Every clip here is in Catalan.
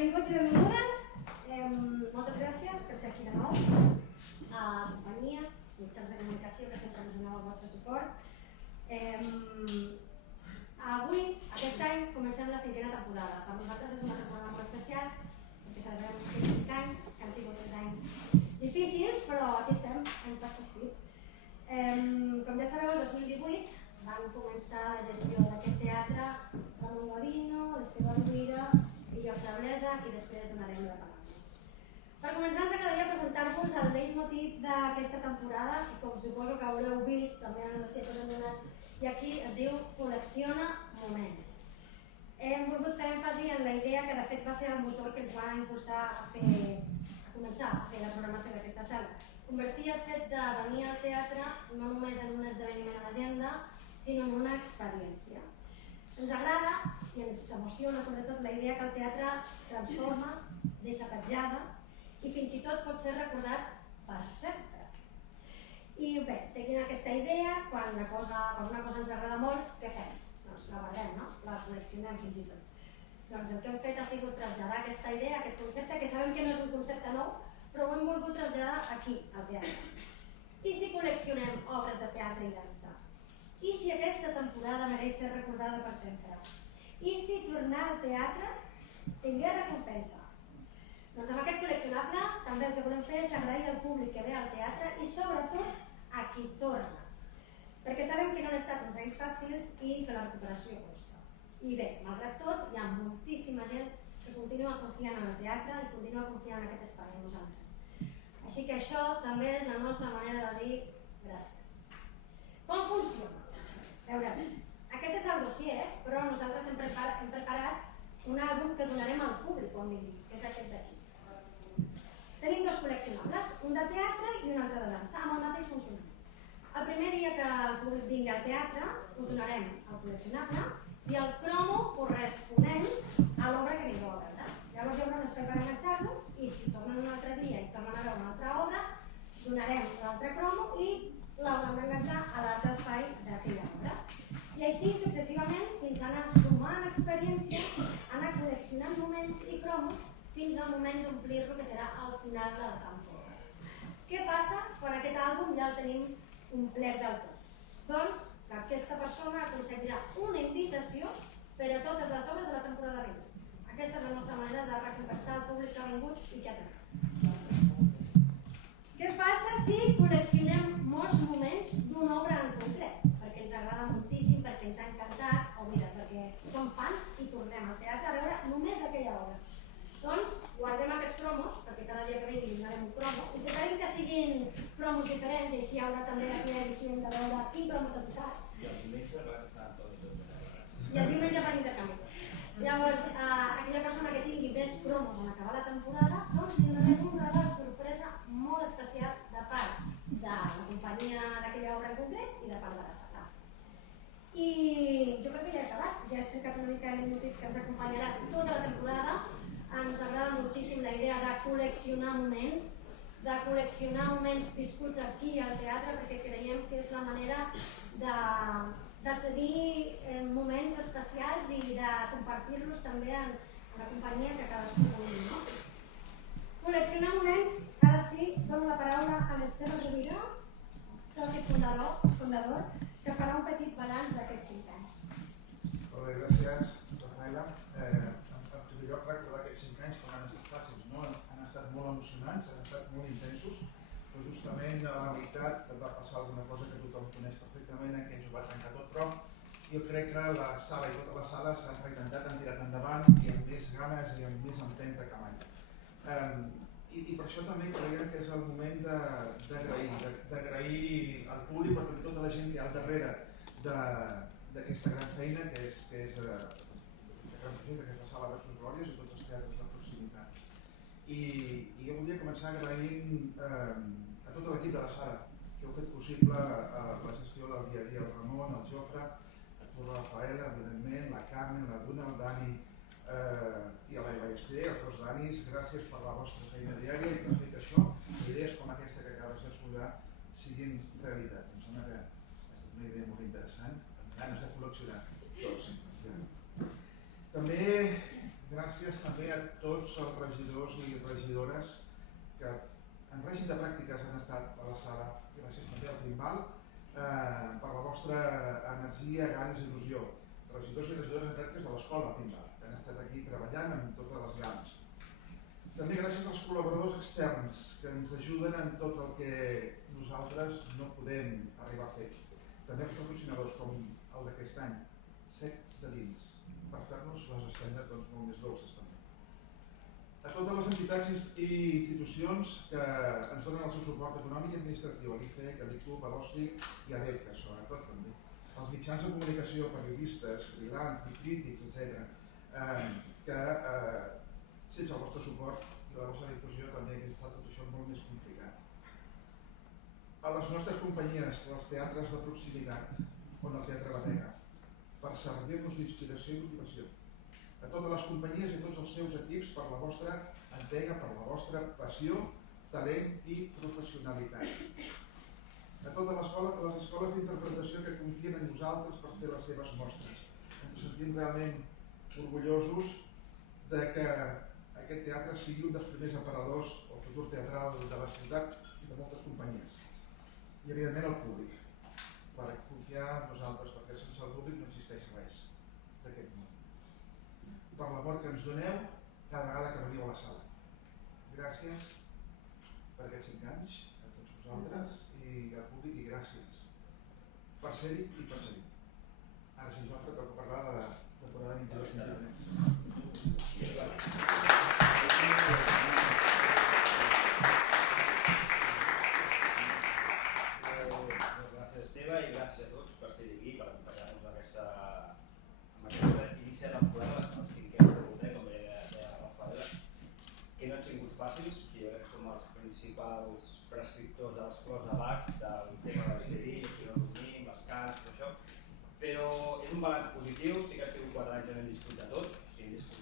benvinguts i benvingudes. Moltes gràcies per ser aquí de nou. Companyies, mitjans de comunicació que sempre ens doneu el vostre suport. Avui, aquest any, comencem la 5a temporada. Per nosaltres és una temporada molt especial perquè celebrem 5 anys, que han sigut 3 anys difícils, però aquí estem, hem persistit. Com ja sabeu, el 2018 vam començar la gestió d'aquest teatre Ramon Godino, l'Esteve Rovira i jo, Frablesa, i després donarem la paraula. Per començar, ens agradaria presentar-vos el leitmotiv d'aquesta temporada, que com suposo que haureu vist, també en les cites hem donat, i aquí es diu Col·lecciona moments. Hem volgut fer èmfasi en la idea que de fet va ser el motor que ens va impulsar a començar a fer la programació d'aquesta sala. Convertir el fet de venir al teatre no només en un esdeveniment a l'agenda, sinó en una experiència. Ens agrada i ens emociona sobretot la idea que el teatre transforma, deixa petjada i fins i tot pot ser recordat per sempre. I bé, seguint aquesta idea, quan una cosa ens agrada molt, què fem? Doncs la guardem, no? La col·leccionem fins i tot. Doncs el que hem fet ha sigut traslladar aquesta idea, aquest concepte, que sabem que no és un concepte nou, però ho hem volgut traslladar aquí, al teatre. I si col·leccionem obres de teatre i dansa? I si aquesta temporada mereix ser recordada per sempre? I si tornar al teatre tingués recompensa? Doncs amb aquest col·leccionable també el que volem fer és agrair al públic que ve al teatre i sobretot a qui torna. Perquè sabem que no han estat uns anys fàcils i que la recuperació costa. I bé, malgrat tot, hi ha moltíssima gent que continua confiant en el teatre i continua confiant en aquest espai, en nosaltres. Així que això també és la nostra manera de dir gràcies. Com funciona? Veurem, aquest és el dossier, però nosaltres hem preparat un àlbum que donarem al públic quan vingui, que és aquest d'aquí. Tenim dos col·leccionables, un de teatre i un altre de dansa, amb el mateix funcionament. El primer dia que el públic vingui al teatre, us donarem el col·leccionable i el cromo corresponent a l'obra que ningú ha veure. Llavors hi haurà un espai per enganxar-lo i si tornen un altre dia i tornen a veure una altra obra, donarem l'altre cromo i l'hauran d'enganxar a l'altre espai d'aquella obra. I així successivament fins a anar sumant experiències, anar col·leccionant moments i cromos fins al moment d'omplir-lo, que serà al final de la temporada. Què passa quan aquest àlbum ja el tenim complet del tot? Doncs que aquesta persona aconseguirà una invitació per a totes les obres de la temporada vinent. Aquesta és la nostra manera de recompensar el públic que ha vingut i que ha tornat. Què passa si col·leccionem molts moments d'una obra en concret? Perquè ens agrada moltíssim, perquè ens ha encantat, o mira, perquè som fans i tornem al teatre a veure només aquella obra. Doncs guardem aquests cromos, perquè cada dia que vingui donarem un cromo, intentarem que siguin cromos diferents i així hi haurà també la primera edició de veure quin cromo t'ha tocat. I el diumenge va estar tot de vegades. I el diumenge per intercanvi. Llavors, aquella persona que tingui més cromos en acabar la temporada, doncs li donarem un regal sorpresa molt especial de part de la companyia d'aquella obra en concret i de part de la sala. I jo crec que ja he acabat, ja he explicat una mica el motiu que ens acompanyarà tota la temporada. Ens agrada moltíssim la idea de col·leccionar moments viscuts aquí al teatre, perquè creiem que és la manera de tenir moments especials i de compartir-los també en la companyia que cadascú vulgui. Col·leccionar moments, ara sí, dono la paraula a l'Esteve Rovira, soci fundador, que farà un petit balanç d'aquests 5 anys. Molt bé, gràcies, Rafaela. En primer lloc, recordar aquests 5 anys que no han estat fàcils, no? Han estat molt emocionants, han estat molt intensos, però justament a la meitat va passar alguna cosa que tothom coneix perfectament, que ens ho va trencar tot, però jo crec que la sala i tota la sala s'han reinventat, han tirat endavant i amb més ganes i amb més empenta que mai. I per això també creiem que és el moment d'agrair al públic, però també tota la gent que hi ha al darrere d'aquesta gran feina que és aquesta gran projecte, que és la sala Versos Glòries i tots els teatres de proximitat. I jo voldria començar agraint a tot l'equip de la sala que heu fet possible la gestió del dia a dia, el Ramon, el Jofre, tu Rafaela, evidentment, la Carmen, la Duna, el Dani i el Ballester, els dos Danis, gràcies per la vostra feina diària i per fer que això, idees com aquesta que acabes d'exposar, siguin realitat. Em sembla que ha estat una idea molt interessant, amb ganes de col·leccionar tots. També gràcies també a tots els regidors i regidores que en règim de pràctiques han estat a la sala. Gràcies també al Timbal per la vostra energia, ganes i il·lusió. Regidors i regidores en pràctiques de l'escola Timbal, que han estat aquí treballant amb totes les ganes. També gràcies als col·laboradors externs que ens ajuden en tot el que nosaltres no podem arribar a fer. També els patrocinadors com el d'aquest any, Sec de Dins, per fer-nos les escenes molt més dolces també. A totes les entitats i institucions que ens donen el seu suport econòmic i administratiu, l'ICEC, l'ICUB, l'OSCIC i ADECA, sobretot també. Els mitjans de comunicació, periodistes, freelance i crítics, etc., que sense el vostre suport i la vostra difusió també hauria estat tot això molt més complicat. A les nostres companyies, els teatres de proximitat, on el Teatre Batega, per servir-nos d'inspiració i motivació. A totes les companyies i a tots els seus equips per la vostra entrega, per la vostra passió, talent i professionalitat. A totes les escoles d'interpretació que confien en nosaltres per fer les seves mostres. Ens sentim realment orgullosos de que aquest teatre sigui un dels primers aparadors al futur teatral de la ciutat i de moltes companyies. I evidentment el públic, per confiar en nosaltres, perquè sense el públic no existeix res d'aquest món. Per l'amor que ens doneu cada vegada que veniu a la sala. Gràcies per aquests 5 anys a tots vosaltres i al públic, i gràcies per ser-hi i per ser-hi. Ara, si Jofre, toca parlar de la temporada 22-23. Gràcies, Esteve, i gràcies a tots per ser aquí, per acompanyar-nos en aquesta inici de temporada, el 5è de com deia Rafaela, que no han sigut fàcils. O sigui, jo crec que som els principals prescriptors de les flors de Bach, del tema de les pedilles, si no dormim, les cants, tot això. Però és un balanç positiu, sí que han sigut 4 anys que no hem viscut de tot, o sigui, hem viscut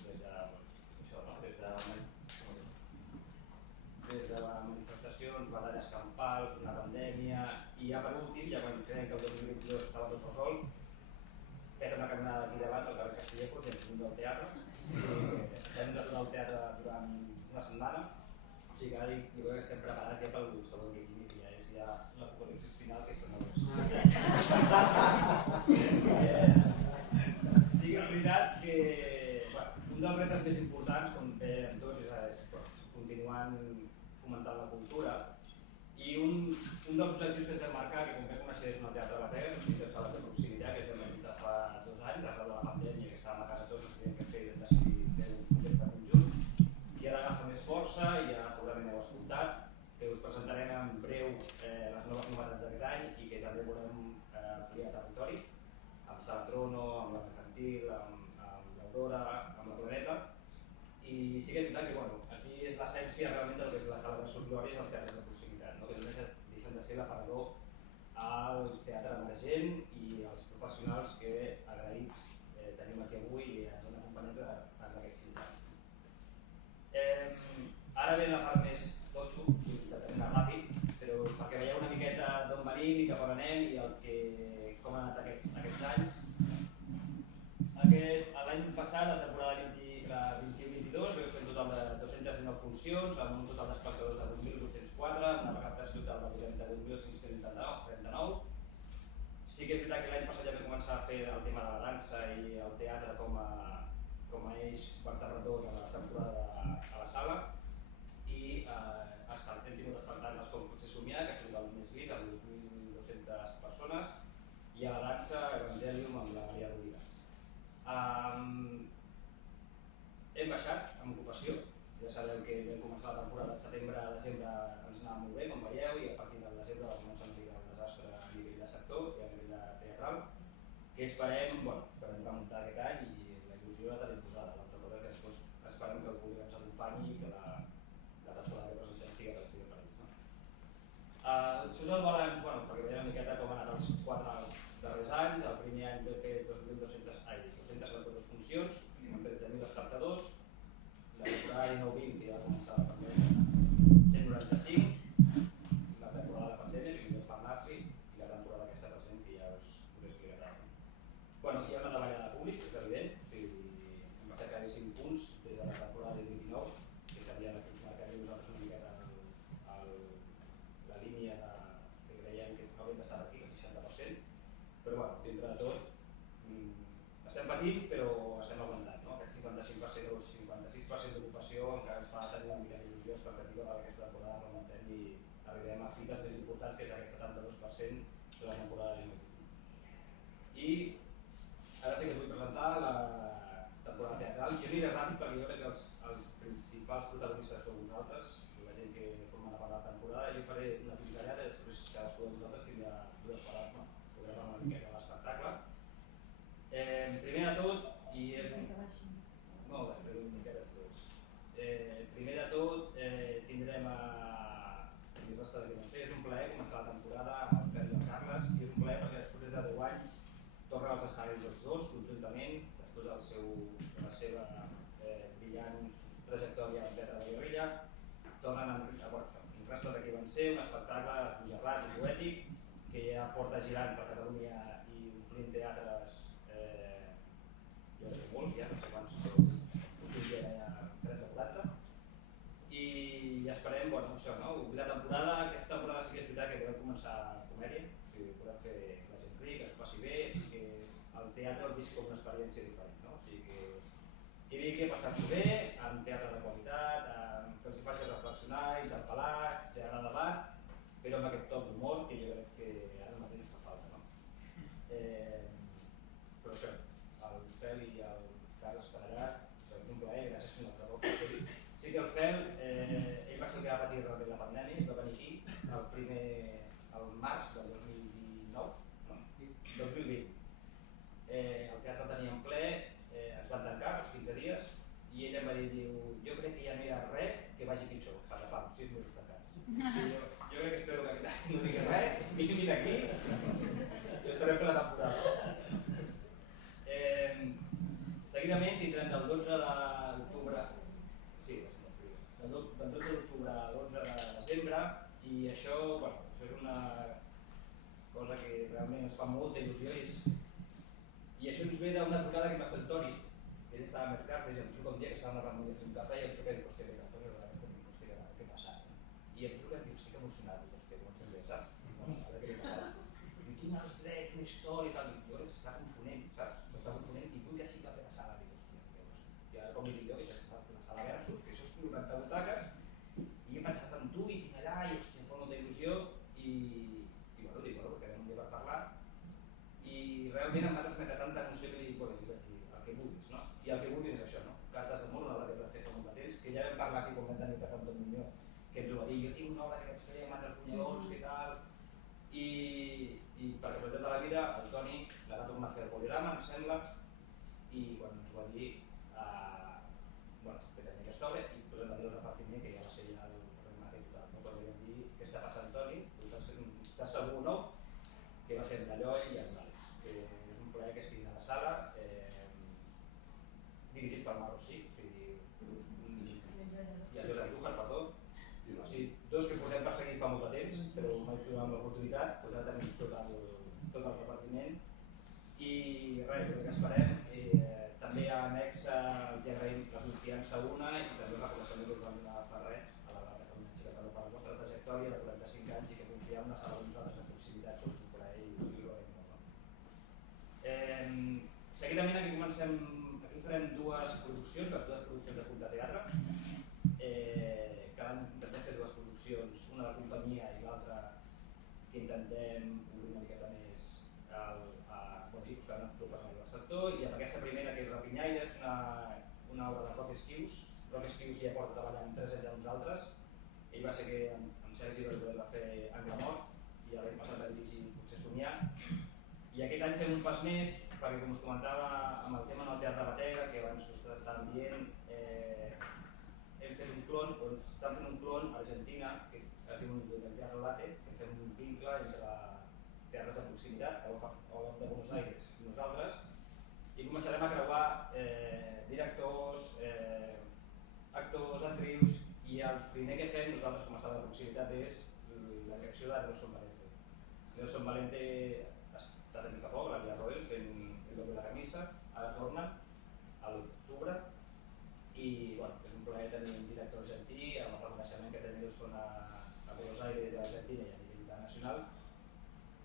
des de manifestacions, batalles campals, una pandèmia, i ja per últim, ja quan creiem que el 2022 estava tot resolt, fem una caminada aquí davant del carrer Castillejo, que és un del teatre, hem d'aturar el teatre durant una setmana, o sigui que ara jo crec que estem preparats ja pel segon que vingui, que ja és l'apocalipsi final, que és no sí que és veritat que un dels reptes més importants, com dèiem tots, és continuant fomentant la cultura, i un dels objectius que es vam marcar, que com que coneixés una teatre Batega, que és sales de proximitat, que vam editar fa 2 anys, després de la pandèmia, que estàvem a casa tots, no sabíem què fer i vam decidir fer un projecte conjunt, i ara agafa més força, i ja segurament heu escoltat, que us presentarem en breu les noves novetats d'aquest any i que també volem ampliar territori, amb Sala Trono, amb la Mercantil, amb l'Aurora, amb la Planeta, i sí que és veritat que aquí és l'essència realment del que és la sala de Glòries als teatres de proximitat, que només deixen de ser l'aparador al teatre emergent i als professionals que agraïts tenim aquí avui i ens han acompanyat en aquests 5 anys. Ara ve la part més totxo, intentarem anar ràpid, però perquè veieu una miqueta d'on venim i cap on anem i com han anat aquests anys. L'any passat, la temporada 21-22, vam fer un total de 219 funcions, amb un total d'espectadors de 8.804, amb una recaptació total de 48.539. Sí que és veritat que l'any passat ja vam començar a fer el tema de la dansa i el teatre com a eix vertebrador de la temporada a la sala, i hem tingut espectacles com Potser Somiar, que ha sigut el més vist, amb 2.200 persones, i a la dansa Evangelium amb la Maria Rovira. Hem baixat en ocupació, ja sabeu que vam començar la temporada de setembre a desembre, ens anava molt bé, com veieu, i a partir del desembre va començar una mica el desastre a nivell de sector i a nivell de teatral, que esperem remuntar aquest any, i la il·lusió la tenim posada. L'altra cosa que després esperem que el públic ens acompanyi i que la temporada que presentem sigui atractiva per ells. Això és el balanç, perquè veiem una miqueta com han anat els 4 darrers anys. El primer any vam fer 292 funcions, amb 13.000 espectadors. La temporada 19-20, que ja va començar la pandèmia, 195. La temporada de pandèmia, que és per Narfi, i la temporada aquesta present, que ja us explicarà. Hi ha una davallada de públic, és evident. Hem passat quasi 5 punts, situació encara ens fa tenir una mica d'il·lusió expectativa per aquesta temporada remuntem i arribem a fites més importants, que és aquest 72% de la temporada 2020. I ara sí que us vull presentar la temporada teatral. Jo aniré ràpid perquè jo crec que els principals protagonistes sou vosaltres, la gent que forma part de la temporada. Jo faré una pinzellada i després cadascú de vosaltres tindrà 2 paraules, no? Podreu parlar una miqueta de l'espectacle. Primer de tot, i és un... Molt bé, però una miqueta els dos. Primer de tot, tindrem a... És un plaer començar la temporada amb el Fer i el Carles, i és un plaer perquè després de 10 anys tornen als escenaris els dos conjuntament, després de la seva brillant trajectòria al Teatre de Guerrilla, tornen en restes de qui van ser, un espectacle esbojarrat i poètic que ja porta girant per Catalunya i omplint teatres, jo crec que molts, ja no sé quants, però ja 3 de 40. I esperem, això, no? Obrir la temporada. Aquesta temporada sí que és veritat que podem començar comèdia, o sigui, podem fer la gent ric, que s'ho passi bé i que el teatre el visqui com una experiència diferent, no? O sigui que vingui a passar-s'ho bé, amb teatre de qualitat, que els hi faci reflexionar, interpel·lar, generar debat, però amb aquest toc d'humor que jo crec que ara mateix ens fa falta, no? Però això, el Fel i el Carles per allà, és un plaer, gràcies per un altre cop. Sí que el Fel, ell va ser el que va patir realment la pandèmia, va venir aquí el març del 2019, no, 2020. El teatre tenia en ple, ens van tancar els 15 dies i ell em va dir, jo crec que ja no hi ha res que vagi pitjor, patapam, 6 mesos tancats. O sigui, jo crec que espero que aquest any no digui res, vinguin aquí i esperem fer la temporada. Seguidament tindrem del 12 d'octubre, del 12 d'octubre a l'11 de desembre, i això és una cosa que realment ens fa molta il·lusió i això ens ve d'una trucada que m'ha fet el Toni, que ell estava a Mercates i em truca un dia que estava a la reunió de fer un cafè i em truca i dic, hòstia, què ha passat? I em truca i em diu, estic emocionat, dic, hòstia, com ens hem saps? A veure què ha passat. Diu, quin els drets, una història i tal, dic, jo s'està confonent, saps? S'està confonent i vull que sí que fer la sala, dic, hòstia, i ara com li dic jo, que ja s'està fent la sala versus, que això és 90 butaques, i he pensat en tu i tinc allà i hòstia, em fa molta il·lusió i dic, perquè vam un dia per parlar i realment em va transmetre tanta emoció que li dic, vaig dir, el que vulguis, no? I el que vulguis és això, no? Cartes d'amor, una obra que vaig fer fa molt de temps, que ja vam parlar aquí quan vam tenir cap Anton Muñoz, que ens ho va dir, jo tinc una obra que vaig fer amb altres guanyadors, què tal, i per casualitats de la vida, el Toni la va tornar a fer al Polirama, em sembla, i quan ens ho va dir, que tenia aquesta obra, i després em va dir el repartiment, que ja va ser ja el remate total, no? Quan li vam dir, què està passant, Toni? Estàs segur o no? Que va ser en Dalloi i en Àlex, que és un plaer que estiguin a la sala, dirigits per Mauro Sic, o sigui, i el Jordi Lújar, perdó, o sigui, dos que posem perseguint fa molt de temps, però mai trobem l'oportunitat, doncs ara tenim tot el repartiment, i res, el que esperem, també a Nexa els agraïm la confiança una i també el reconeixement que us vam donar a Ferrer, a la Catalunya Xica, per la vostra trajectòria de 45 anys i que confieu en una sala de nosaltres de proximitat, com us ho plaer i ho agraïm molt. Seguidament aquí farem dues produccions, les dues produccions de Punt de Teatre. Cada any intentem fer dues produccions, una de companyia i l'altra que intentem obrir una miqueta més buscar una professional del sector, i amb aquesta primera, que és Rapinyaire, és una obra de Roc Esquius. Roc Esquius ja porta treballant 3 anys amb nosaltres. Ell va ser que amb Sergi va fer Anglamort i l'any passat va dirigir Potser Somiar. I aquest any fem un pas més, perquè com us comentava amb el tema del Teatre Batega, que abans us estàvem dient, hem fet un clon, o estan fent un clon a Argentina, que es diu el Teatre Late, que fem un vincle entre teatres de proximitat, Olaf de Buenos Aires i nosaltres, i començarem a creuar directors, actors, actrius, i el primer que fem nosaltres com a sala de proximitat és la direcció de Nelson Valente. Nelson Valente està tenint fa poc, la Via Roel, fent el doble de la camisa, ara torna a l'octubre, i és un plaer tenir un director argentí, amb el reconeixement que té Nelson a Buenos Aires i a l'Argentina i a nivell internacional,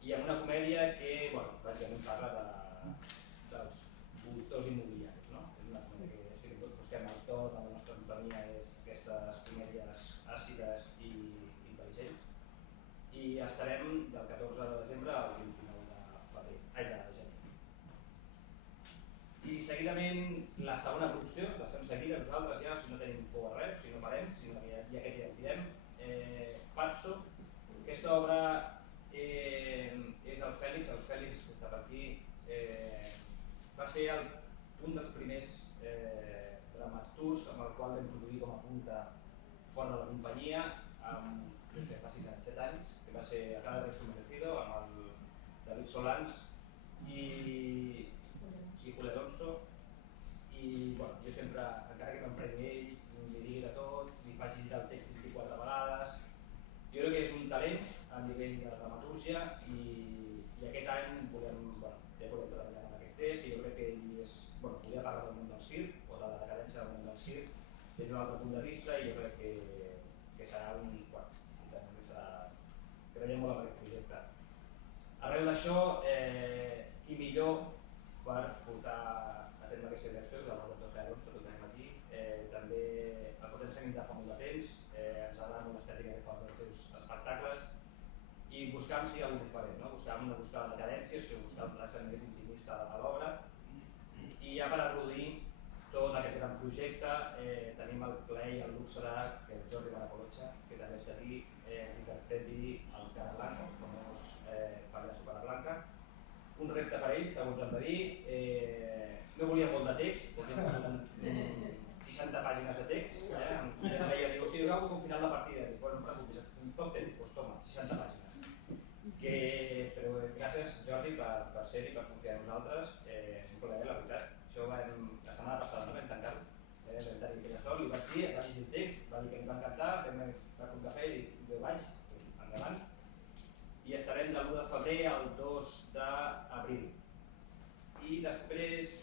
i amb una comèdia que bàsicament parla dels voltors immobiliaris. És una comèdia que sí que busquem el to de la nostra companyia és aquestes comèdies àcides i intel·ligents. I estarem del 14 de desembre al 29 de gener. I seguidament la segona producció, la fem seguida nosaltres ja, si no tenim por a res, si no parem, sinó que ja que tirem. Patso, aquesta obra és del Fèlix, el Fèlix que està per aquí, va ser un dels primers dramaturgs amb el qual vam produir com a punta fora de la companyia, que fa 7 anys, que va ser A cada vez su merecido, amb el David Solans i Julio Alonso. I bueno, jo sempre, encara que m'emprengui ell, li digui de tot, li faig llegir el text 24 vegades. Jo crec que és un talent a nivell de dramaturgia i aquest any ja podem treballar en aquest text, i jo crec que ell podia parlar del món del circ o de la decadència del món del circ des d'un altre punt de vista, i jo crec que serà creiem molt en aquest projecte. Arrel d'això, qui millor per portar a terme aquesta direcció és el Roberto Alonso, que el tenim aquí. També el portem seguint de fa molt de temps, ens agrada molt l'estètica que fa dels seus espectacles i buscàvem si hi ha alguna cosa diferent, buscàvem no buscar la decadència, sinó buscar un tracte més intimista a l'obra. I ja per arrodir tot aquest gran projecte tenim el plaer i el luxe que el Jordi Baracolocha, que també està aquí, ens interpreti el Carablanca, el famós pallasso Carablanca. Un repte per ells, segons hem de dir. No volia molt de text, tenim 60 pàgines de text. Em deia, diu, si acabo com final de partida. Dic, bueno, no em preocupis, un poc temps, doncs toma, 60 pàgines. Però gràcies, Jordi, per ser-hi, per confiar en nosaltres. Un plaer, la veritat. Això la setmana passada no vam tancar-ho. Vam tenir aquella sol, i vaig dir, vaig llegir el text, va dir que em va encantar, vam fer un cafè i dic, jo vaig, endavant. I estarem de l'1 de febrer al 2 d'abril. I després,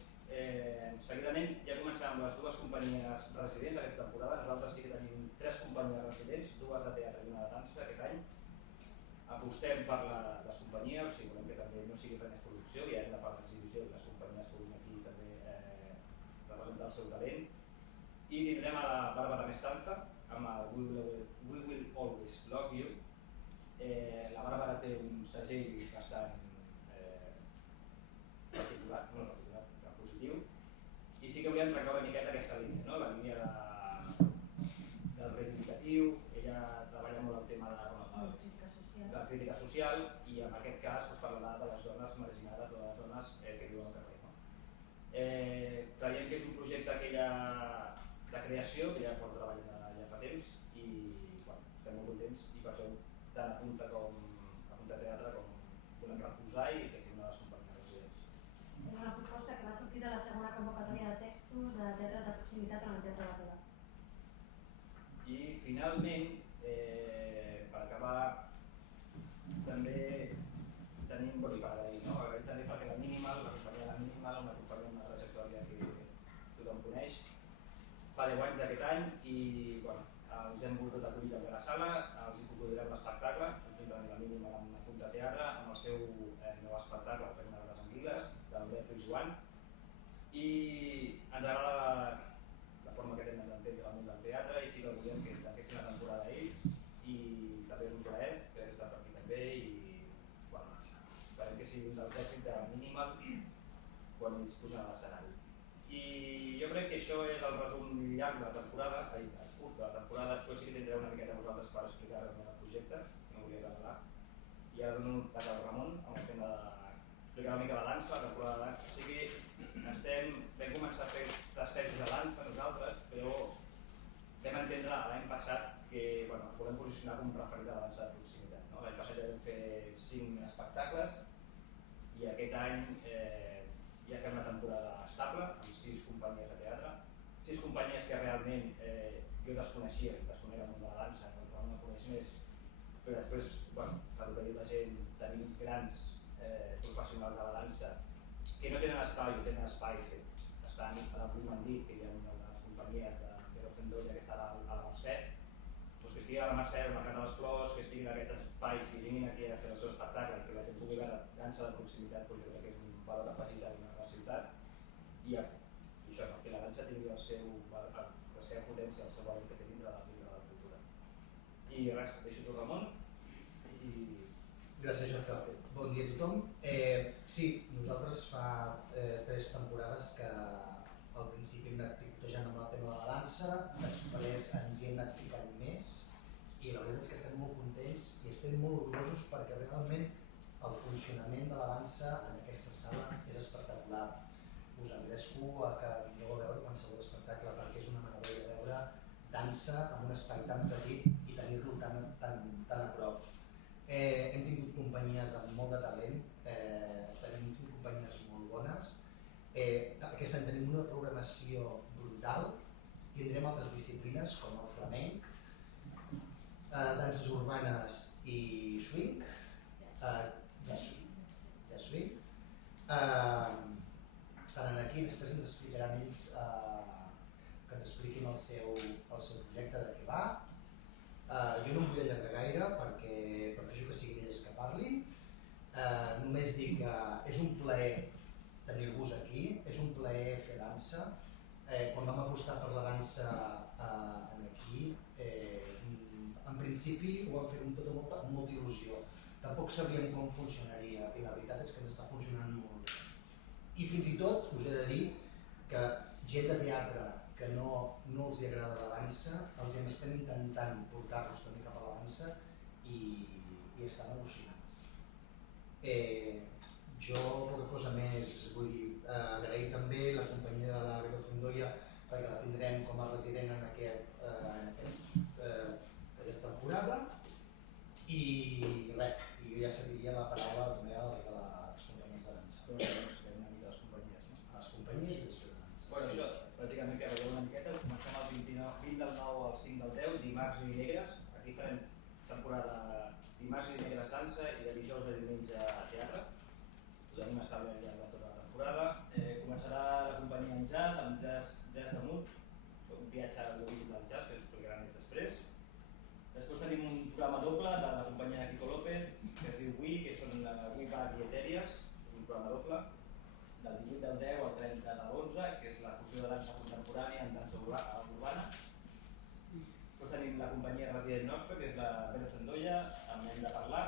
seguidament, ja començarem amb les dues companyies residents aquesta temporada. Nosaltres sí que tenim 3 companyies residents, 2 de teatre i 1 de dansa aquest any. Apostem per les companyies, o sigui, volem que també no sigui res més producció, ja és una part d'exhibició que les companyies puguin aquí també representar el seu talent. I tindrem a la Bàrbara Mestanza amb el We Will Always Love You. La Bàrbara té un segell bastant particular, positiu, i sí que volíem trencar una miqueta aquesta línia, la línia del reivindicatiu. Ella treballa molt el tema de la crítica social i en aquest cas parlarà de les dones marginades, de les dones que viuen al carrer. Creiem que és un projecte de creació que ja pot treballar ja fa temps i estem molt contents, i per això tant a Punta Teatre com volem recolzar i que siguin les companyies residents. És una proposta que va sortir de la segona convocatòria de textos de teatres de proximitat en el Teatre Batera. I finalment, per acabar, també tenim, per agrair, agrair també perquè la Minimal, la companyia La Minimal, una companyia amb una trajectòria que tothom coneix, fa 10 anys d'aquest any i ens hem volgut acollir també a la sala, els hi produirem l'espectacle, juntament La Minimal amb el Punta Teatre, amb el seu nou espectacle, El Regne de les Anguiles, d'Albert i Joan, i ens agrada la forma que tenen d'entendre el món del teatre i sí que volíem que tanquessin la temporada ells, i també és un plaer que estar per aquí també, i esperem que sigui un dels èxits de La Minimal quan ells pugen a l'escenari. I jo crec que això és el resum llarg de la temporada, curt de la temporada. Després sí que tindreu una miqueta vosaltres per explicar el projecte, que no volia revelar. I ara dono el al Ramon amb el tema d'explicar una mica la dansa, la temporada de dansa. O sigui, vam començar a fer despejos de dansa nosaltres, però vam entendre l'any passat que volem posicionar com un referent de la dansa de proximitat. L'any passat ja vam fer 5 espectacles i aquest any ja fem una temporada estable amb 6 companyies de teatre, 6 companyies que realment jo desconec el món de la dansa, no el coneix més, però després, pel que diu la gent, tenim grans professionals de la dansa que no tenen espai o tenen espais que estan a la Blumandí, que hi ha una de les companyies de Rofendolla que està a la Mercè, que estigui a la Mercè, al Mercat de les Flors, que estiguin en aquests espais, que vinguin aquí a fer el seu espectacle, que la gent pugui veure dansa de proximitat, jo crec que és un valor afegit a la ciutat, i això, que la dansa tingui la seva potència potència el seu valor que té dintre de la cultura. I res, deixo tu, Ramon. Gràcies, Jofre. Bon dia a tothom. Sí, nosaltres fa 3 temporades que al principi hem anat picotejant amb el tema de la dansa, després ens hi hem anat ficant més i la veritat és que estem molt contents i estem molt orgullosos perquè realment el funcionament de la dansa en aquesta sala és espectacular. Us engresco a que vingueu a veure qualsevol espectacle perquè és una meravella veure dansa en un espai tan petit i tenir-lo tan a prop. Hem tingut companyies amb molt de talent, tenim companyies molt bones. Aquest any tenim una programació brutal, tindrem altres disciplines com el flamenc, danses urbanes i swing, jazz swing. Estaran aquí, després ens explicaran ells que ens expliquin el seu projecte de què va. Jo no em vull allargar gaire perquè prefereixo que siguin ells que parlin. Només dir que és un plaer tenir-vos aquí, és un plaer fer dansa. Quan vam apostar per la dansa aquí, en principi ho vam fer tot amb molta il·lusió. Tampoc sabíem com funcionaria i la veritat és que ens està funcionant molt bé. I fins i tot us he de dir que gent de teatre que no els agrada la dansa, els estem intentant portar-los també cap a la dansa i estan al·lucinants. Jo, poca cosa més, vull dir, agrair també la companyia de la Vero Fondoia perquè la tindrem com a resident en aquesta temporada i res, jo ja serviria la paraula també a les companyies de dansa. Una mica les companyies, no? A les companyies i després de dansa. Bueno, això, pràcticament que veieu una miqueta, comencem el 20 del 9 al 5 del 10, dimarts i dimecres. Aquí farem temporada dimarts i dimecres dansa i de dijous a diumenge teatre. Ho tenim establert ja tota la temporada. Començarà la companyia en jazz, amb jazz de Mut, un viatge a l'origen del jazz que us explicaran ells després. Després tenim un programa doble de la companyia de Kiko López, que es diu Wii, que són Wii Bar i Etèries, un programa doble, del 18 del 10 al 30 de l'11, que és la fusió de dansa contemporània amb dansa urbana. Després tenim la companyia resident nostra, que és la Vero Fondoia, amb Hem de parlar.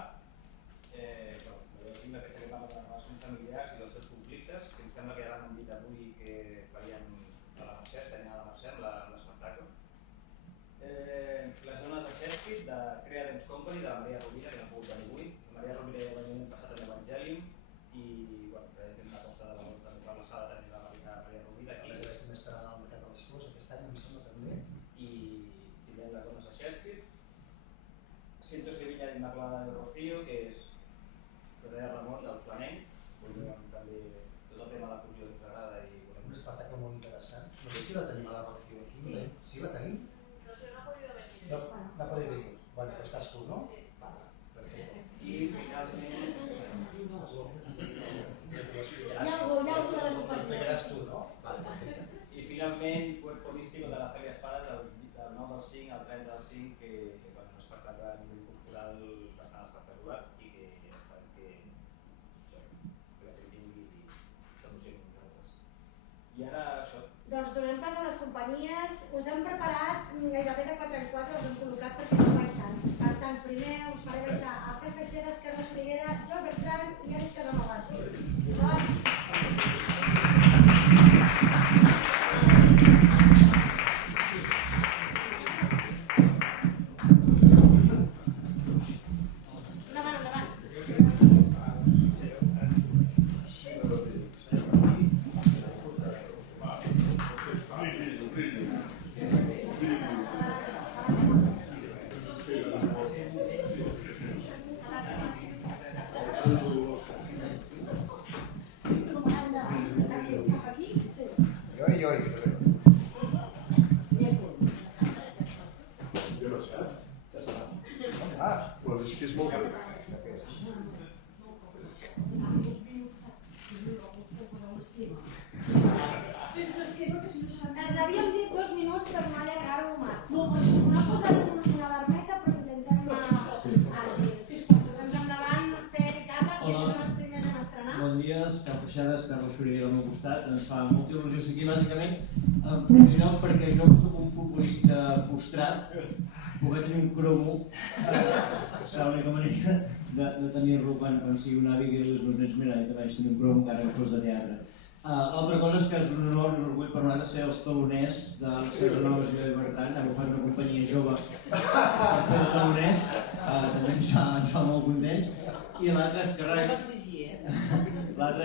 Tinc la peça que parla de les relacions familiars i dels seus conflictes, que em sembla que ja l'han dit avui que farien a la Mercè, estaríem a la Mercè amb l'espectacle. Les zones de Shakespeare, de Crea Dance Company, de la Maria Rovira, que no ha pogut venir avui. La Maria Rovira ja va venir passat en Evangelium i creiem una aposta de valor també per la sala de la Maria Rovira aquí. A més a més també estaran al Mercat de les Flors aquest any, em sembla també. I tindrem les zones de Shakespeare. Siento Sevilla d'Immaculada del Rocío, que és Ramon del flamenc, també tot el tema de la fusió que ens agrada. Un espectacle molt interessant. No sé si la tenim a la Rocío aquí. Sí, la tenim? No sé, no ha podido venir. No ha podido venir. Bueno, però estàs tu, no? Vale, perfecte. I finalment... Hi ha algú de la companyia. Explicaràs tu, no? Vale, perfecte. I finalment, Cuerpo Místico de la Celia Espada, del 9 del 5 al 30 del 5, que és un espectacle a nivell cultural bastant espectacular i que esperem que la gent vingui i s'emocioni amb nosaltres. I ara això. Doncs donem pas a les companyies. Us hem preparat gairebé de 4 en 4, us hem col·locat perquè no baixant. Per tant, primer us faré baixar a Fer Feixeres, Carles Figuera, Joan Bertran i Àlex Casanovas. Ens havíem dit 2 minuts per no allargar-ho massa. No posem una alarmeta, però intentem anar àgils. Doncs endavant, Fer i Carles, que són els primers en estrenar. Bon dia, Carles Feixeres, Carles Xuriguera al meu costat. Ens fa molta il·lusió ser aquí, bàsicament, en primer lloc perquè jo no soc un futbolista frustrat, poder tenir un cromo serà l'única manera de tenir-lo quan sigui un avi i dir-li als meus nens, mira, que vaig tenir un cromo encara que fos de teatre. L'altra cosa és que és un honor i un orgull per nosaltres ser els taloners de les Casanovas i de Bertran. Hem agafat una companyia jove per fer de taloners, també ens fa molt contents. I l'altre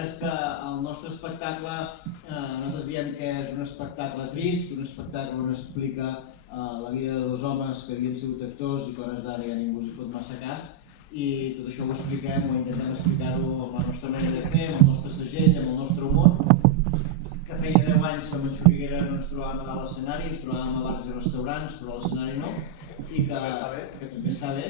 és que el nostre espectacle, nosaltres diem que és un espectacle trist, un espectacle on explica la vida de dos homes que havien sigut actors i que a hores d'ara ja ningú s'hi fot massa cas, i tot això ho expliquem o intentem explicar-ho amb la nostra manera de fer, amb el nostre segell, amb el nostre humor, que feia 10 anys que amb en Xuriguera no ens trobàvem a dalt l'escenari, ens trobàvem a bars i restaurants, però a l'escenari no, i que també està bé,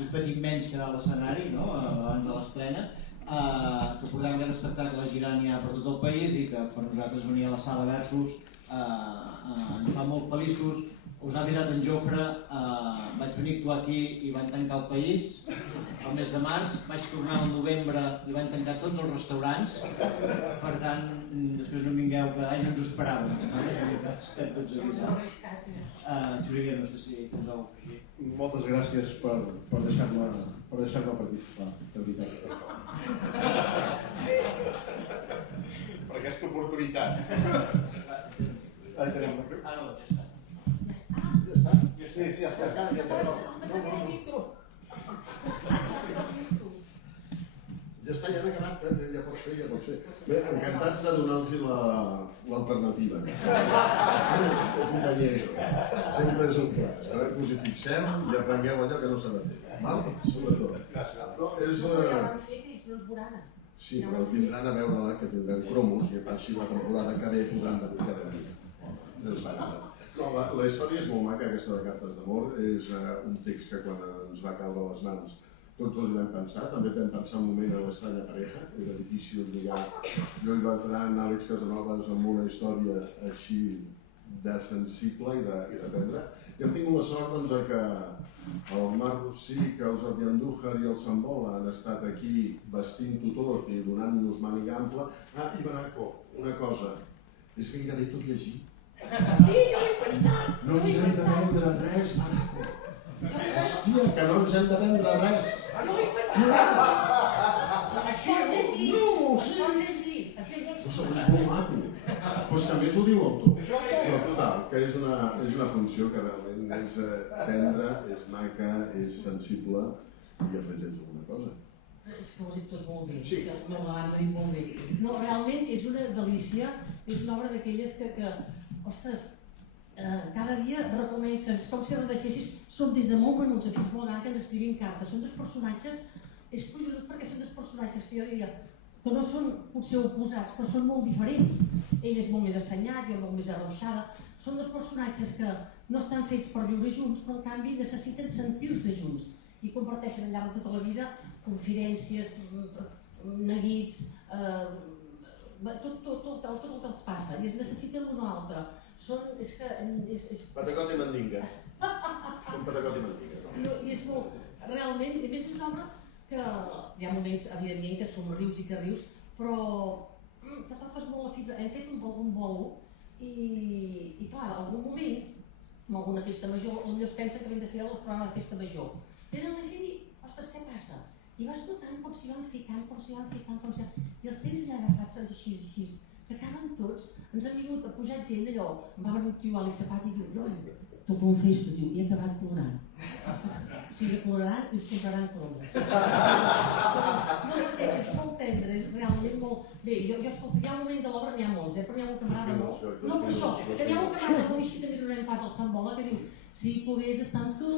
i patim menys que dalt l'escenari, abans de l'estrena, que portem aquest espectacle girant ja per tot el país i que per nosaltres venir a la sala Versus ens fa molt feliços. Us ha avisat en Jofre, vaig venir a actuar aquí i van tancar el país el mes de març, vaig tornar al novembre i van tancar tots els restaurants, per tant, després no vingueu que no ens ho esperàvem, estem tots avisats. Xuriguera, no sé si tens alguna cosa a afegir. Moltes gràcies per deixar-me participar, de veritat. Per aquesta oportunitat. No, ja està. Sí, ja està. Ja està, ja n'ha acabat, ja pot ser. Bé, encantats de donar-los l'alternativa. Aquesta companyia. Sempre és un pla. Esperem que us hi fixem i aprengueu allò que no s'ha de fer. Val? Sobretot. Gràcies. Sí, però vindran a veure-la, que tindrem cromos, i així la temporada que ve podran venir cada dia. La història és molt maca, aquesta de Cartes d'amor. És un text que quan ens va caure a les mans tots els vam pensar. També vam pensar un moment en l'estranya pareja. Era difícil lligar jo i Bertran, Àlex Casanovas, amb una història així de sensible i de tendre. I hem tingut la sort que el Marc Rossí, que el Jordi Andújar i el Sambola han estat aquí vestint-ho tot i donant-nos màniga ampla. I Baraco, una cosa, és que encara hi tot llegir. Sí, jo l'he pensat! No ens hem de vendre res, Baraco. Hòstia, que no ens hem de vendre res. Jo l'he pensat! Es pot llegir? No, es pot llegir, es llegeix. Però és molt maco. Però és que a més ho diu l'autor. Però total, que és una funció que realment és tendra, és maca, és sensible i afegeix alguna cosa. És que ho has dit tot molt bé, Sí. que el meu davant ho ha dit molt bé. No, realment és una delícia, és una obra d'aquelles que ostres, cada dia recomences, és com si renaixessis, són des de molt menuts a fins molt gran que ens escrivim cartes, són dos personatges, és collonut perquè són dos personatges que jo diria que no són potser oposats, però són molt diferents. Ell és molt més assenyat, jo molt més arrauxada. Són dos personatges que no estan fets per viure junts, però en canvi necessiten sentir-se junts i comparteixen al llarg de tota la vida confidències, neguits, tot el que els passa, i es necessiten l'un a l'altre. Patacot i mandinga. Són patacot i mandinga. I és molt, realment, a més és una obra que hi ha moments, evidentment, que somrius i que rius, però que toques molt la fibra. Hem fet un bolo i clar, en algun moment, en alguna festa major, potser es pensa que vens a fer el programa de festa major. Venen la gent i, ostres, què passa? I vas notant com s'hi van ficant, i els tens allà agafats així, que acaben tots, ens han vingut a pujar gent allò, em va venir un tio a l'Issapat i diu, noi, t'ho confesso, diu, i he acabat plorant. O sigui, ploraran i us compraran coses. No, és molt tendre, és realment molt... Bé, jo escolto, hi ha un moment de l'obra, n'hi ha molts, però n'hi ha un camarada molt... No, per això, que n'hi ha un camarada molt així, també donarem pas al Sant Bola, que diu, si pogués estar amb tu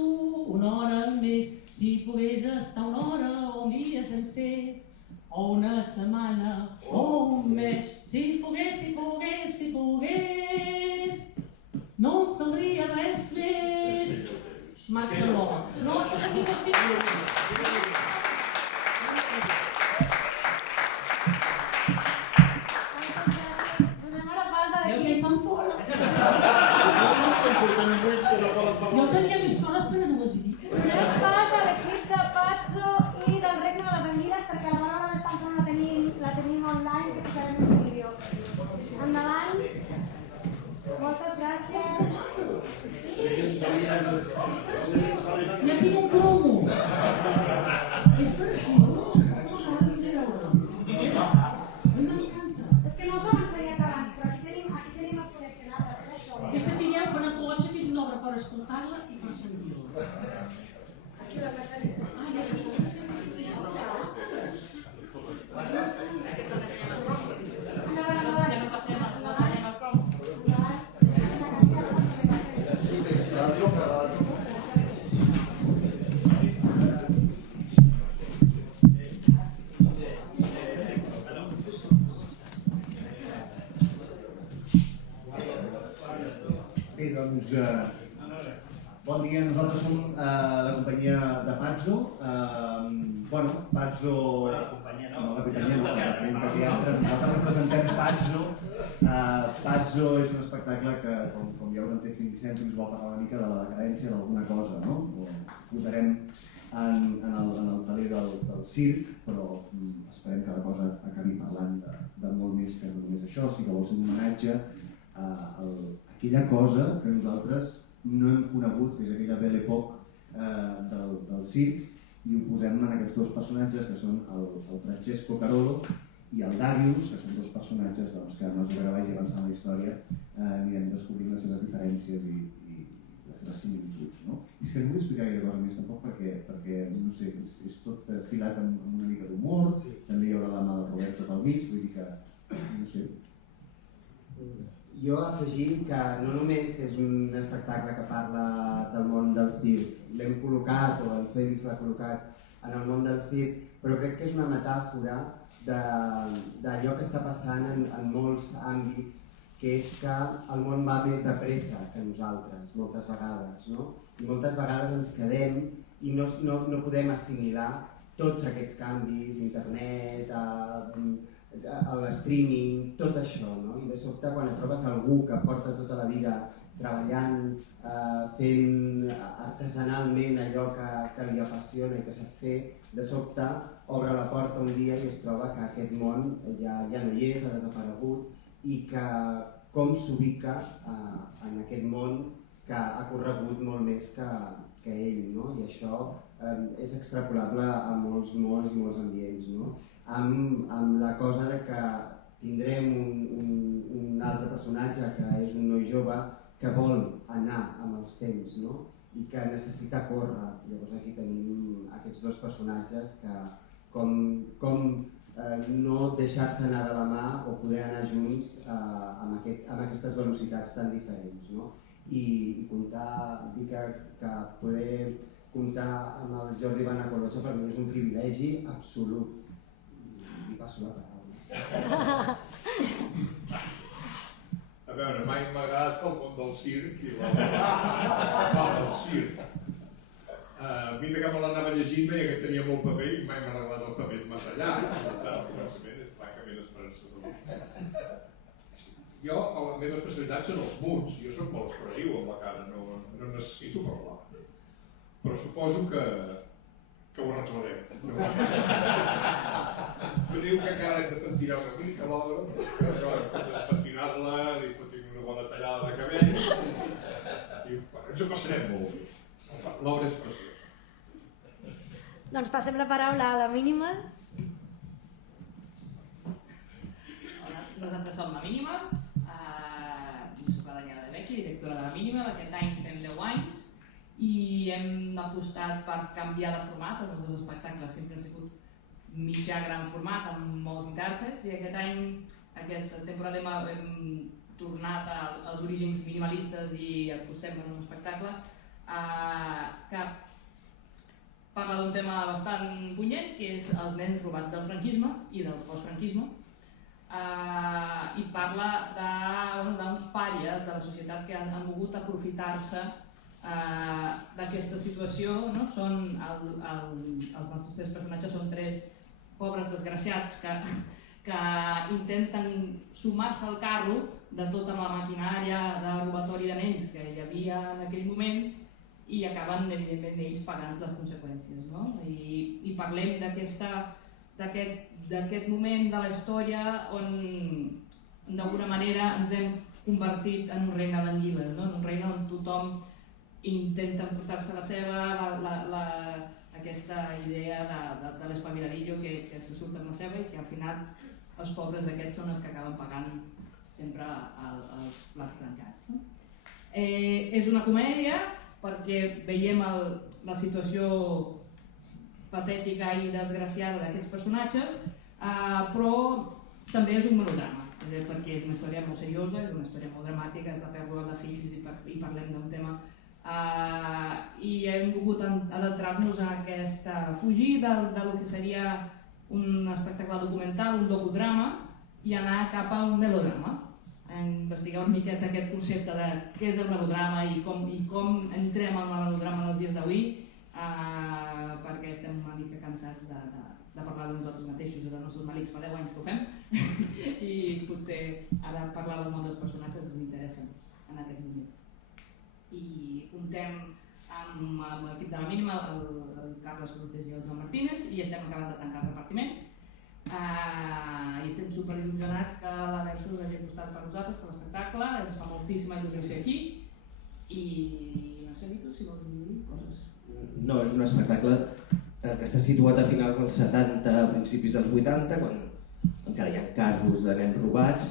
una hora més, si pogués estar una hora o un dia sencer, o una setmana, o un mes, si pogués, no em caldria res més. Marc Sambola. No, és que aquí t'estic... Donem ara pas a Deu ser fan fora. Jo tenia més coses, però no les dic. Donem pas a l'equip de Pazzo i del Regne de les Anguiles perquè la bona de Sant Font la tenim online que posarem un vídeo. Endavant. Moltes gràcies. Ja tinc un cromo. És preciós. M'encanta. És que no us ho hem ensenyat abans, però aquí tenim el col·leccionat, això. Que sapigueu que una colotxa que és una obra per escoltar-la i per sentir-la. Aquí la passaria. Ai, aquí, és que Endavant. Ja no passem al cromo. Bé, doncs, bon dia, nosaltres som la companyia de Pazzo. Pazzo... No, la companyia no, la teatre. Nosaltres representem Pazzo. Pazzo és un espectacle que, com ja us han fet 5 cèntims, vol parlar una mica de la decadència d'alguna cosa, no? Ho posarem en el taler del circ, però esperem que la cosa acabi parlant de molt més que només això. Sí que vol ser un homenatge a aquella cosa que nosaltres no hem conegut, que és aquella belle époque del circ, i ho posem en aquests dos personatges que són el Francesco Carolo i el Darius, que són dos personatges que a mesura que vagi avançant la història anirem descobrint les seves diferències i les seves similituds. No? I és que no vull explicar gaire cosa més tampoc perquè no sé, és tot filat amb una mica d'humor, també hi haurà la mà del Roberto pel mig, vull dir que no sé. Jo afegir que no només és un espectacle que parla del món del circ, l'hem col·locat, o el Fèlix l'ha col·locat en el món del circ, però crec que és una metàfora d'allò que està passant en molts àmbits, que és que el món va més de pressa que nosaltres, moltes vegades, no? I moltes vegades ens quedem i no podem assimilar tots aquests canvis, internet, l'streaming, tot això, no? I de sobte quan et trobes algú que porta tota la vida treballant, fent artesanalment allò que li apassiona i que sap fer, de sobte obre la porta un dia i es troba que aquest món ja no hi és, ha desaparegut i que com s'ubica en aquest món que ha corregut molt més que ell, no? I això és extrapolable a molts mons i molts ambients, no? Amb la cosa de que tindrem un altre personatge que és un noi jove que vol anar amb els temps, no? I que necessita córrer. Llavors aquí tenim aquests dos personatges que com no deixar-se anar de la mà o poder anar junts amb aquestes velocitats tan diferents, no? I comptar, dir que poder comptar amb el Jordi Banacolocha per mi és un privilegi absolut. I passo la paraula. A veure, mai m'ha agradat el món del circ i la del circ. A mi que me l'anava llegint veia que tenia molt paper i mai m'ha agradat el paper més allà. Al començament és francament esperançador. Jo, la meva especialitat són els muts. Jo soc molt expressiu amb la cara, no necessito parlar. Però suposo que ho arreglarem. Jo diu que encara hem de pentinar una mica l'obra, però de pentinar-la li fotim una bona tallada de cabell i ens ho passarem molt bé. L'obra és preciosa. Doncs passem la paraula a la Mínima. Hola, nosaltres som la Mínima, soc la Daniela de Becchi, directora de la Mínima, aquest any fem 10 anys i hem apostat per canviar de format. Els nostres espectacles sempre han sigut mitjà gran format amb molts intèrprets i aquest any, aquesta temporada hem tornat als orígens minimalistes i apostem per un espectacle que parla d'un tema bastant punyent, que és els nens robats del franquisme i del postfranquisme, i parla d'uns pàries de la societat que han volgut aprofitar-se d'aquesta situació. Són els nostres 3 personatges són 3 pobres desgraciats que intenten sumar-se al carro de tota la maquinària de robatori de nens que hi havia en aquell moment i acaben, evidentment, ells pagant les conseqüències, no? I parlem d'aquest moment de la història on d'alguna manera ens hem convertit en un regne d'anguiles, no? En un regne on tothom intenten portar-se la seva, aquesta idea de l'espaviladillo que se surt amb la seva i que al final els pobres aquests són els que acaben pagant sempre els plats trencats. És una comèdia perquè veiem la situació patètica i desgraciada d'aquests personatges, però també és un melodrama, perquè és una història molt seriosa, és una història molt dramàtica, és la pèrdua de fills i parlem d'un tema i hem volgut adentrar-nos a fugir del que seria un espectacle documental, un docudrama, i anar cap a un melodrama. Investigar una miqueta aquest concepte de què és el melodrama i com entrem en el melodrama en els dies d'avui, perquè estem una mica cansats de parlar de nosaltres mateixos i dels nostres malics, fa 10 anys que ho fem, i potser ara parlar del món dels personatges ens interessa en aquest moment. I comptem amb l'equip de la mínima, el Carles Cortés i el Joan Martínez, i estem acabant de tancar el repartiment. I estem superil·lusionats que la Versa us hagi costat per nosaltres, per l'espectacle, ens fa moltíssima il·lusió ser aquí i no sé, Vitu, si vols dir coses. No, és un espectacle que està situat a finals dels 70, a principis dels 80, quan encara hi ha casos de nens robats,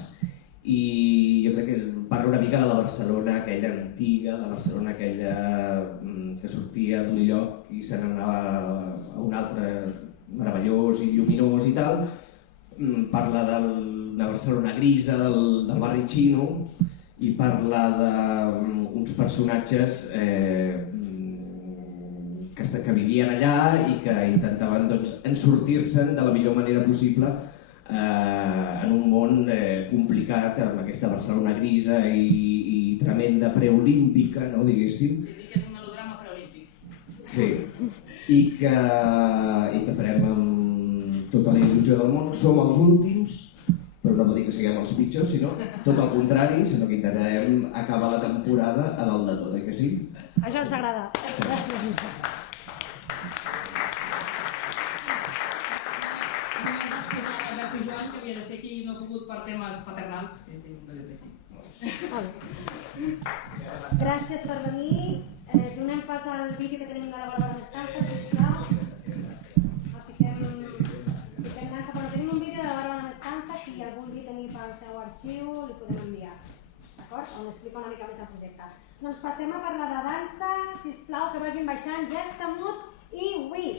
i jo crec que parla una mica de la Barcelona aquella antiga, la Barcelona aquella que sortia d'un lloc i se n'anava a un altre meravellós i lluminós i tal. Parla d'una Barcelona grisa, del barri xino, i parla d'uns personatges que vivien allà i que intentaven sortir-se'n de la millor manera possible en un món complicat, amb aquesta Barcelona grisa i tremenda preolímpica, no, diguéssim. Que és un melodrama preolímpic. Sí, i que farem amb tota la il·lusió del món. Som els últims, però no vol dir que siguem els pitjors, sinó tot el contrari, sinó que intentarem acabar la temporada a dalt de tot, que sí? Això ens agrada. Gràcies. Joan, que havia de ser aquí i no ha pogut per temes paternals, que tinc un bebè aquí. Gràcies per venir. Donem pas al vídeo que tenim de la Bàrbara Mescalfa, sisplau. Fiquem dansa, però tenim un vídeo de la Bàrbara Mescalfa, si el vulgui tenir pel seu arxiu li podem enviar. D'acord? On explica una mica més el projecte. Doncs passem a parlar de dansa, sisplau, que vagin baixant Gestamut i Wii.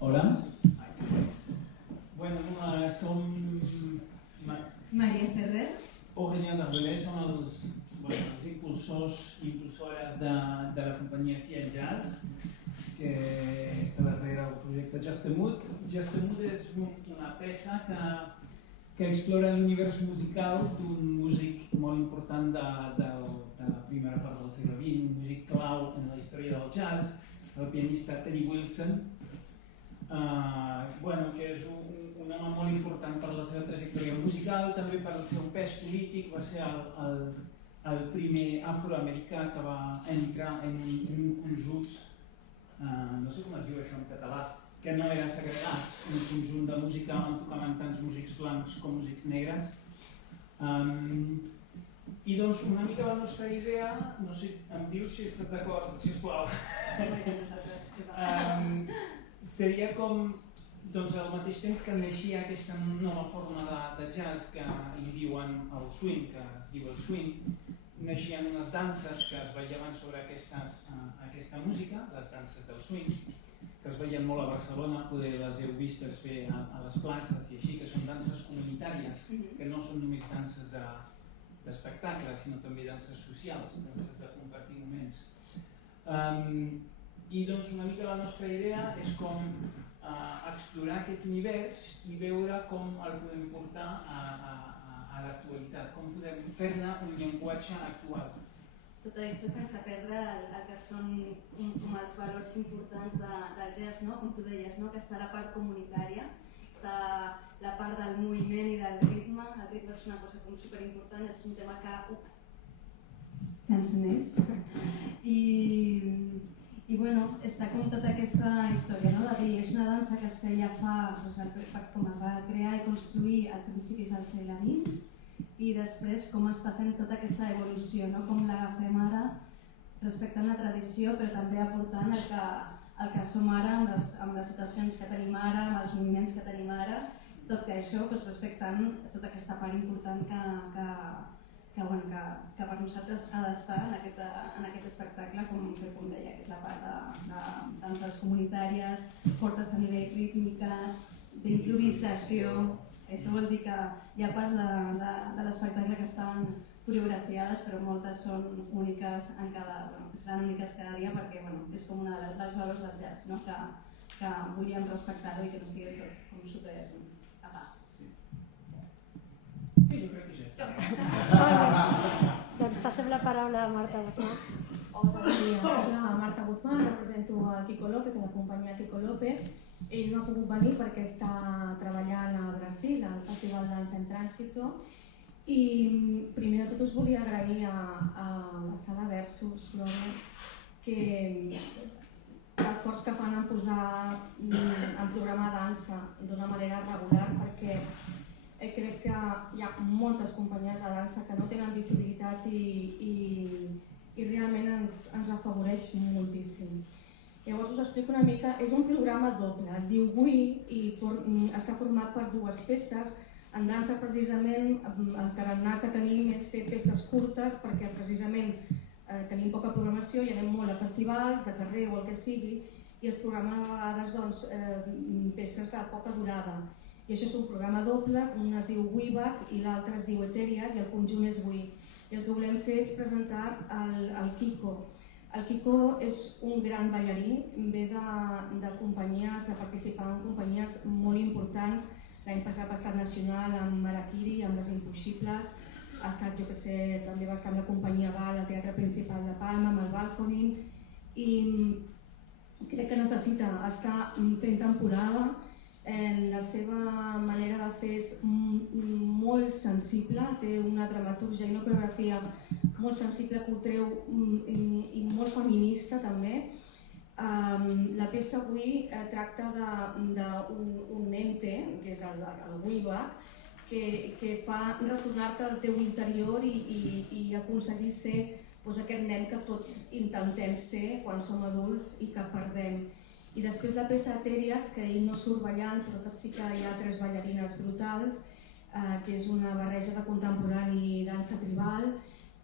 Hola. Bueno, som Maria Ferrer. Aurélien Arbelé, som els impulsors i impulsores de la companyia Cien Jazz, que està darrere el projecte Gestamut. Gestamut és una peça que explora l'univers musical d'un músic molt important de la primera part del segle XX, un músic clau en la història del jazz, el pianista Teddy Wilson, que és un home molt important per la seva trajectòria musical, també per el seu pes polític. Va ser el primer afroamericà que va entrar en un conjunt, no sé com es diu això en català, que no era segregat, un conjunt de música on tocaven tants músics blancs com músics negres. I doncs una mica la nostra idea, no sé, em dius si estàs d'acord, sisplau. Seria com, al mateix temps que naixia aquesta nova forma de jazz que li diuen el swing, que es diu el swing, naixien unes danses que es veien sobre aquesta música, les danses del swing, que es veien molt a Barcelona, poder les heu vistes fer a les places i així, que són danses comunitàries, que no són només danses d'espectacles, sinó també danses socials, danses de compartir moments. I doncs una mica la nostra idea és com explorar aquest univers i veure com el podem portar a l'actualitat, com podem fer-ne un llenguatge actual. tot això sense perdre el que són com els valors importants del jazz, no? Com tu deies, no? Que està la part comunitària, està la part del moviment i del ritme. El ritme és una cosa com superimportant, és un tema que cançoners. I bueno, està com tota aquesta història, no? De dir, és una dansa que es feia com es va crear i construir a principis del segle XX, i després com està fent tota aquesta evolució, no? Com l'agafem ara respectant la tradició, però també aportant el que som ara amb les situacions que tenim ara, amb els moviments que tenim ara, tot això respectant tota aquesta part important que per nosaltres ha d'estar en aquest espectacle, com deia, que és la part de danses comunitàries, fortes a nivell rítmiques, d'improvisació. Això vol dir que hi ha parts de l'espectacle que estan coreografiades, però moltes són úniques seran úniques cada dia, perquè és com un dels valors del jazz, que volíem respectar-ho i que no estigués tot com super a part. Sí, jo crec que ja està. Doncs passem la paraula a Marta Guzmán. Hola, bon dia. Soc la Marta Guzmán, represento a Kiko López, a la companyia Kiko López. Ell no ha pogut venir perquè està treballant a Brasil, al Festival Dansa en Tránsito. I primer de tot us volia agrair a la Sala Versus, Flores, l'esforç que fan en posar en programar dansa d'una manera regular, perquè crec que hi ha moltes companyies de dansa que no tenen visibilitat i realment ens afavoreix moltíssim. Llavors us explico una mica, és un programa doble, es diu WI i està format per dues peces. En dansa precisament el tarannà que tenim és fer peces curtes perquè precisament tenim poca programació i anem molt a festivals, de carrer o el que sigui, i es programen a vegades peces de poca durada. I això és un programa doble, un es diu WIBAC i l'altre es diu Eteries i el conjunt és WI. I el que volem fer és presentar el Kiko. El Kiko és un gran ballarí, ve de companyies, de participar en companyies molt importants. L'any passat ha estat nacional amb Marakiri, amb Les Impossibles, ha estat, jo que sé, també va estar amb la companyia Val, al Teatre Principal de Palma, amb el Balconing, i crec que necessita estar fent temporada. La seva manera de fer és molt sensible, té una dramatúrgia i una coreografia molt sensible que ho treu i molt feminista també. La peça avui tracta d'un ente, que és el WIBAC, que fa retornar-te al teu interior i aconseguir ser aquest nen que tots intentem ser quan som adults i que perdem. I després la peça Eteries, que ell no surt ballant, però que sí que hi ha 3 ballarines brutals, que és una barreja de contemporani i dansa tribal,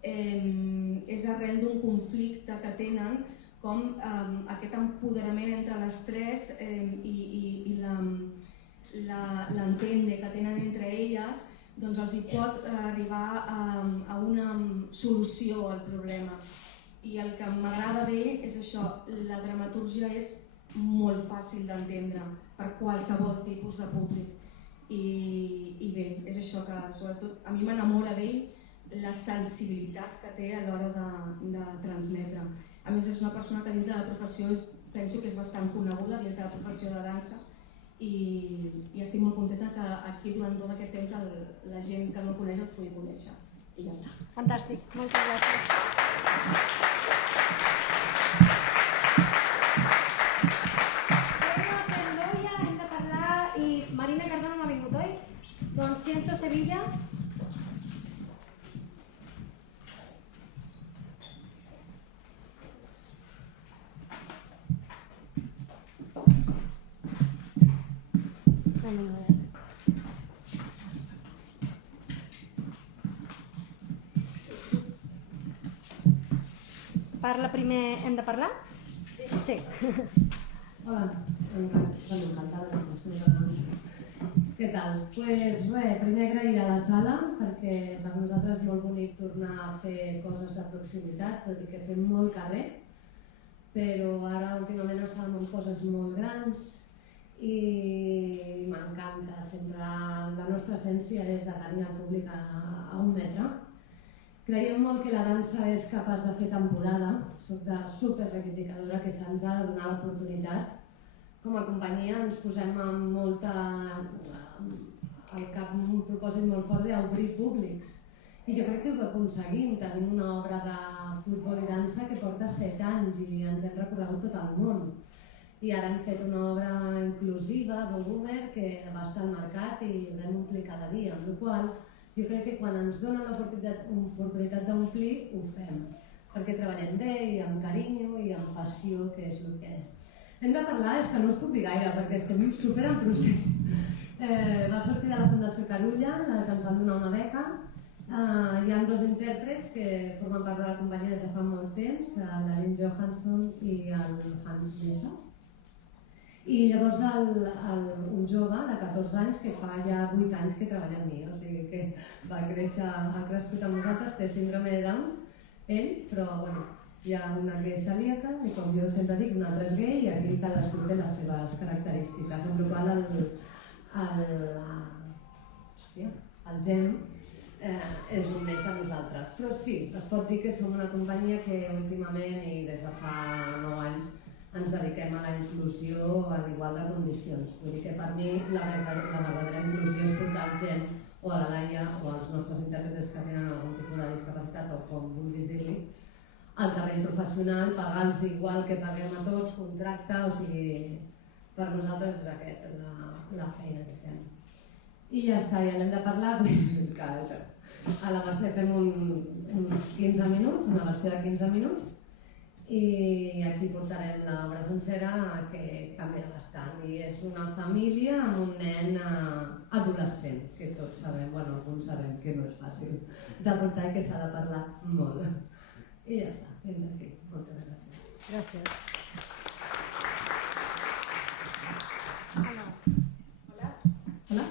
és arrel d'un conflicte que tenen, com aquest empoderament entre les 3 i l'entendre que tenen entre elles, doncs els hi pot arribar a una solució al problema. I el que m'agrada d'ell és això, la dramatúrgia és molt fàcil d'entendre per qualsevol tipus de públic. I bé, és això que sobretot a mi m'enamora d'ell, la sensibilitat que té a l'hora de transmetre. A més és una persona que dins de la professió penso que és bastant coneguda dins de la professió de dansa i estic molt contenta que aquí durant tot aquest temps la gent que no el coneix el pugui conèixer. I ja està. Fantàstic, moltes gràcies. Marina Cardona no ha vingut, oi? Doncs Cienzo Sevilla. Parla primer, hem de parlar? Sí. Hola, encantada. Què tal? Pues res, primer agrair a la sala perquè per nosaltres és molt bonic tornar a fer coses de proximitat, tot i que fem molt carrer, però ara últimament estàvem en coses molt grans i m'encanta, sempre la nostra essència és de tenir el públic a un metre Creiem molt que la dansa és capaç de fer temporada, soc de superreivindicadora que se'ns ha de donar l'oportunitat. Com a companyia ens posem al cap un propòsit molt fort d'obrir públics. I jo crec que ho aconseguim. Tenim una obra de futbol i dansa que porta 7 anys i ens hem recorregut tot el món. I ara hem fet una obra inclusiva, Boomer, que va estar al mercat i vam omplir cada dia, amb la qual jo crec que quan ens dona l'oportunitat d'omplir, ho fem. Perquè treballem bé i amb carinyo i amb passió, que és el que hem de parlar. És que no us puc dir gaire, perquè estem super en procés. Va sortir de la Fundació Carulla, que ens van donar una beca. Hi ha 2 intèrprets que formen part de la companyia des de fa molt temps, l'Aline Johansson i el Hans Lessa. I llavors un jove de 14 anys que fa ja 8 anys que treballa amb mi, o sigui que va créixer, ha crescut amb nosaltres, té síndrome de Down, ell, però bueno, hi ha una que és celíaca i com jo sempre dic, una altra és gay i aquí cadascú té les seves característiques, amb la qual el Gem és un més de nosaltres. Però sí, es pot dir que som una companyia que últimament i des de fa 9 anys ens dediquem a la inclusió en igual de condicions. Vull dir que per mi la verdadera inclusió és portar el Gem o a la Laia o als nostres intèrprets que tenen algun tipus de discapacitat o com vulguis dir-li, al terreny professional, pagar-los igual que paguem a tots, contracte, o sigui, per nosaltres és aquesta la feina que fem. I ja està, ja l'hem de parlar, és que això. A la Mercè fem uns 15 minuts, una versió de 15 minuts, i aquí portarem l'obra sencera que canviarà bastant. I és una família amb un nen adolescent, que tots sabem, bueno, alguns sabem que no és fàcil de portar i que s'ha de parlar molt. I ja està, fins aquí. Moltes gràcies. Gràcies. Hola. Hola.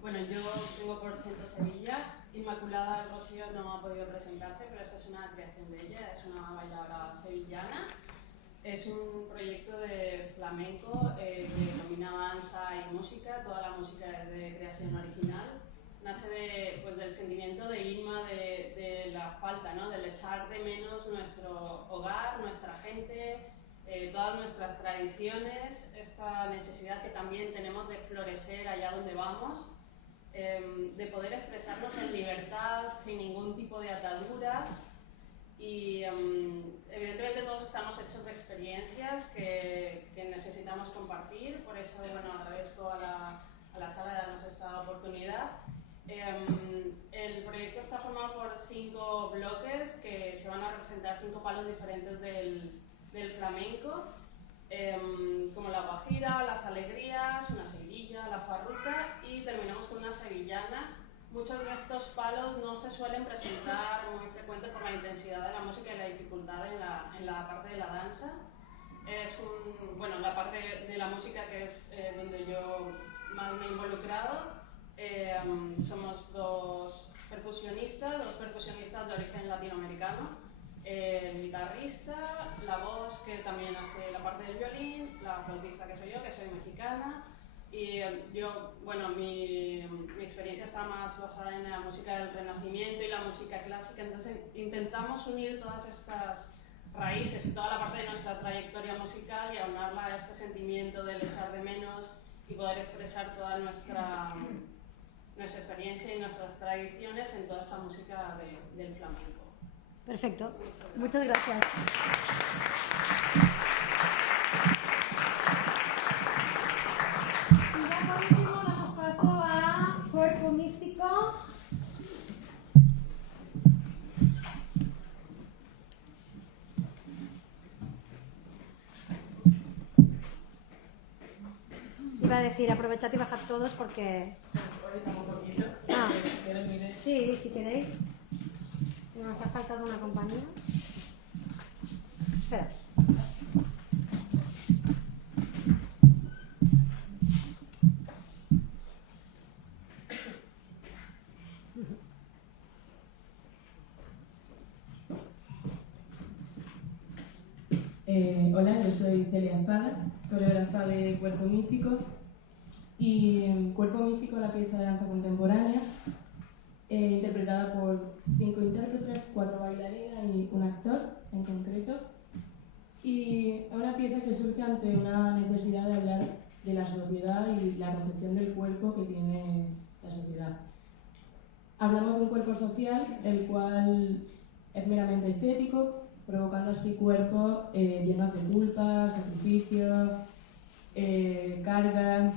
Bueno, yo vengo por Centro Sevilla. Inmaculada del Rocío no ha podido presentarse, pero esta es una creación de ella, es una bailadora sevillana. Es un proyecto de flamenco que combina danza y música, toda la música es de creación original. Nace del sentimiento de Irma, de la falta, ¿no? Del echar de menos nuestro hogar, nuestra gente, todas nuestras tradiciones, esta necesidad que también tenemos de florecer allá donde vamos. De poder expresarnos en libertad, sin ningún tipo de ataduras y evidentemente todos estamos hechos de experiencias que necesitamos compartir, por eso bueno, agradezco a la sala de darnos esta oportunidad. El proyecto está formado por 5 bloques que se van a representar 5 palos diferentes del flamenco. Como la guajira, las alegrías, una seguidilla, la farruca y terminamos con una sevillana. Muchos de estos palos no se suelen presentar muy frecuente por la intensidad de la música y la dificultad en la parte de la danza. Es la parte de la música que es donde yo más me he involucrado. Somos dos percusionistas de origen latinoamericano. El guitarrista, la voz que también hace la parte del violín, la flautista que soy yo, que soy mexicana, y mi experiencia está más basada en la música del Renacimiento y la música clásica, entonces intentamos unir todas estas raíces y toda la parte de nuestra trayectoria musical y aunarla a este sentimiento del echar de menos y poder expresar toda nuestra experiencia y nuestras tradiciones en toda esta música del flamenco. Perfecto. Muchas gracias. Y ya por último damos paso a Cuerpo Místico. Iba a decir, aprovechad y bajad todos porque... Sí, si queréis. Nos ha faltado una compañía. Espera. Hola, yo soy Celia Espada, coreógrafa de Cuerpo Místico. Y Cuerpo Místico, la pieza de danza contemporánea, interpretada por 5 intérpretes, 4 bailarinas y un actor en concreto. Y es una pieza que surge ante una necesidad de hablar de la sociedad y la concepción del cuerpo que tiene la sociedad. Hablamos de un cuerpo social, el cual es meramente estético, provocando así cuerpos llenos de culpas, sacrificios, cargas.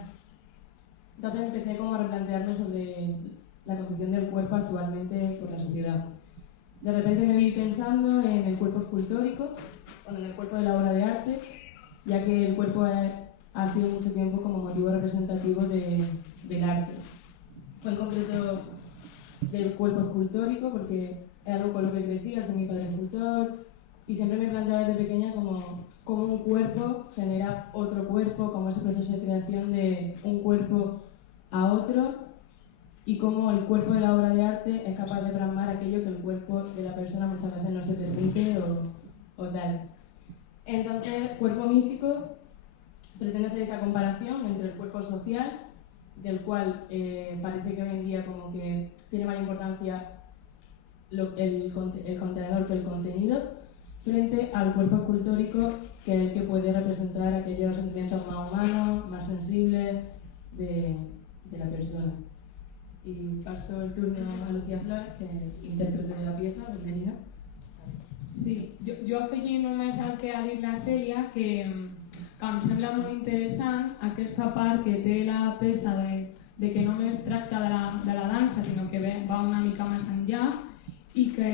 Entonces empecé como a replantearme sobre la concepción del cuerpo actualmente por la sociedad. De repente me vi pensando en el cuerpo escultórico, o en el cuerpo de la obra de arte, ya que el cuerpo ha sido mucho tiempo como motivo representativo del arte. Fue en concreto del cuerpo escultórico, porque es algo con lo que crecí, al ser mi padre escultor, y siempre me planteaba desde pequeña como un cuerpo genera otro cuerpo, como ese proceso de creación de un cuerpo a otro, y cómo el cuerpo de la obra de arte es capaz de plasmar aquello que el cuerpo de la persona muchas veces no se permite o tal. Entonces, cuerpo místico pretende hacer esta comparación entre el cuerpo social, del cual parece que hoy en día como que tiene más importancia el contenedor que el contenido, frente al cuerpo escultórico, que es el que puede representar aquellos sentimientos más humanos, más sensibles de la persona. Y paso el turno a Lucía Flor, que és intèrprete de la pieza, bailarina. Sí, jo afegint només el que ha dit la Cèlia, que em sembla molt interessant aquesta part que té la peça de que no només tracta de la dansa, sinó que va una mica més enllà i que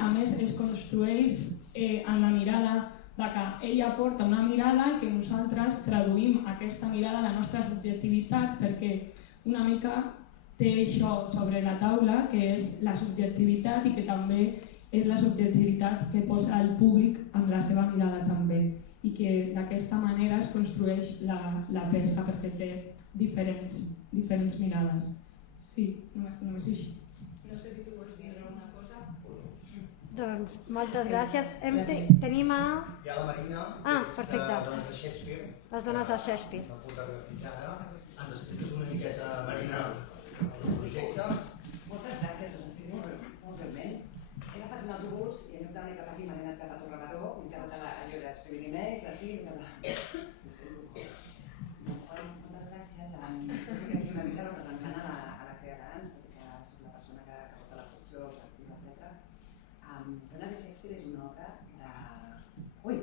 a més es construeix en la mirada de que ella porta una mirada i que nosaltres traduïm aquesta mirada a la nostra subjectivitat, perquè una mica té això sobre la taula, que és la subjectivitat i que també és la subjectivitat que posa el públic amb la seva mirada també, i que d'aquesta manera es construeix la peça perquè té diferents mirades. Sí, només així. No sé si tu vols dir alguna cosa. Doncs moltes gràcies. Tenim a... Hi ha la Marina, perfecte. de Dones de Shakespeare. Les Dones de Shakespeare. No puc arribar fins ara. Ens expliques una miqueta, Marina, el projecte. Moltes gràcies, us explico molt breument. He agafat un autobús i en lloc d'anar cap aquí m'he anat cap a Torrebaró, m'he quedat allò d'escrivint emails, així, moltes gràcies. Estic aquí una mica representant a la Crea Dance, que soc la persona que porta la producció, l'arxiu, etc. Dones i Shakespeare és una obra de... Ui!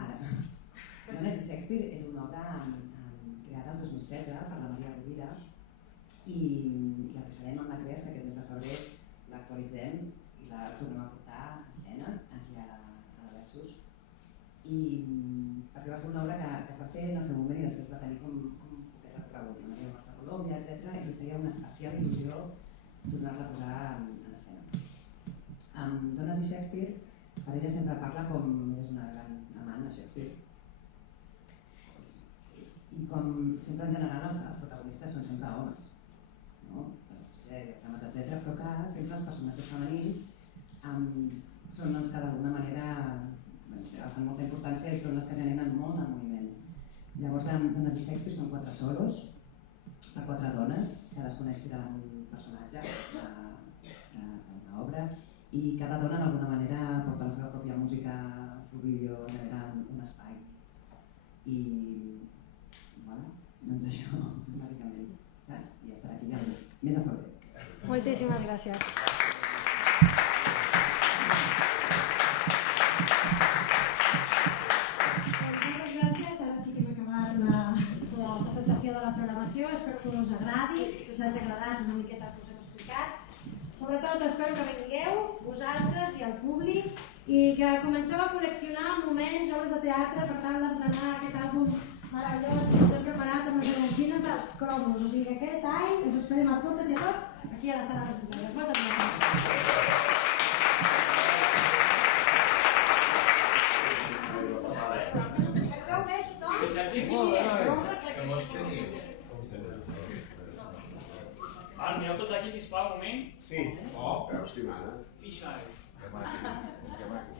Ara. Dones i Shakespeare és una obra creada el 2016 per la Maria Rovira i la que farem amb la Crea és que aquest mes de febrer l'actualitzem i la tornem a portar a escena aquí a la Versus, perquè va ser una obra que es va fer en el seu moment i després va tenir com un poquet recorregut, la Maria va marxar a Colòmbia, etc. I feia una especial il·lusió tornar-la a posar en escena. Amb Dones i Shakespeare, per ella sempre parla com és una gran amant de Shakespeare. I com sempre en general els protagonistes són sempre homes, no? Les trames, etc. Però que sempre els personatges femenins són els que d'alguna manera fan molta importància i són les que generen molt de moviment. Llavors, Dones i Shakespeare són 4 solos per 4 dones, cadascuna inspirada en un personatge d'una obra, i cada dona d'alguna manera porta la seva pròpia música, el seu vídeo, generant un espai. I bueno, doncs això, bàsicament, saps? I estarà aquí ja el mes de febrer. Moltíssimes gràcies. Moltes gràcies. Ara sí que hem acabat la presentació de la programació. Espero que us agradi, que us hagi agradat una miqueta el que us hem explicat. Sobretot espero que vingueu, vosaltres i el públic, i que comenceu a col·leccionar moments, obres de teatre, per tal d'entrenar aquest àlbum meravellós que us hem preparat amb les energines dels cromos. O sigui que aquest any ens esperem a totes i a tots aquí a la sala de Ciutadans. Moltes gràcies. Esteu bé, tothom? Mireu tots aquí, sisplau, un moment. Sí. Oh, veus qui mana? Fixa. Que maco. Que maco.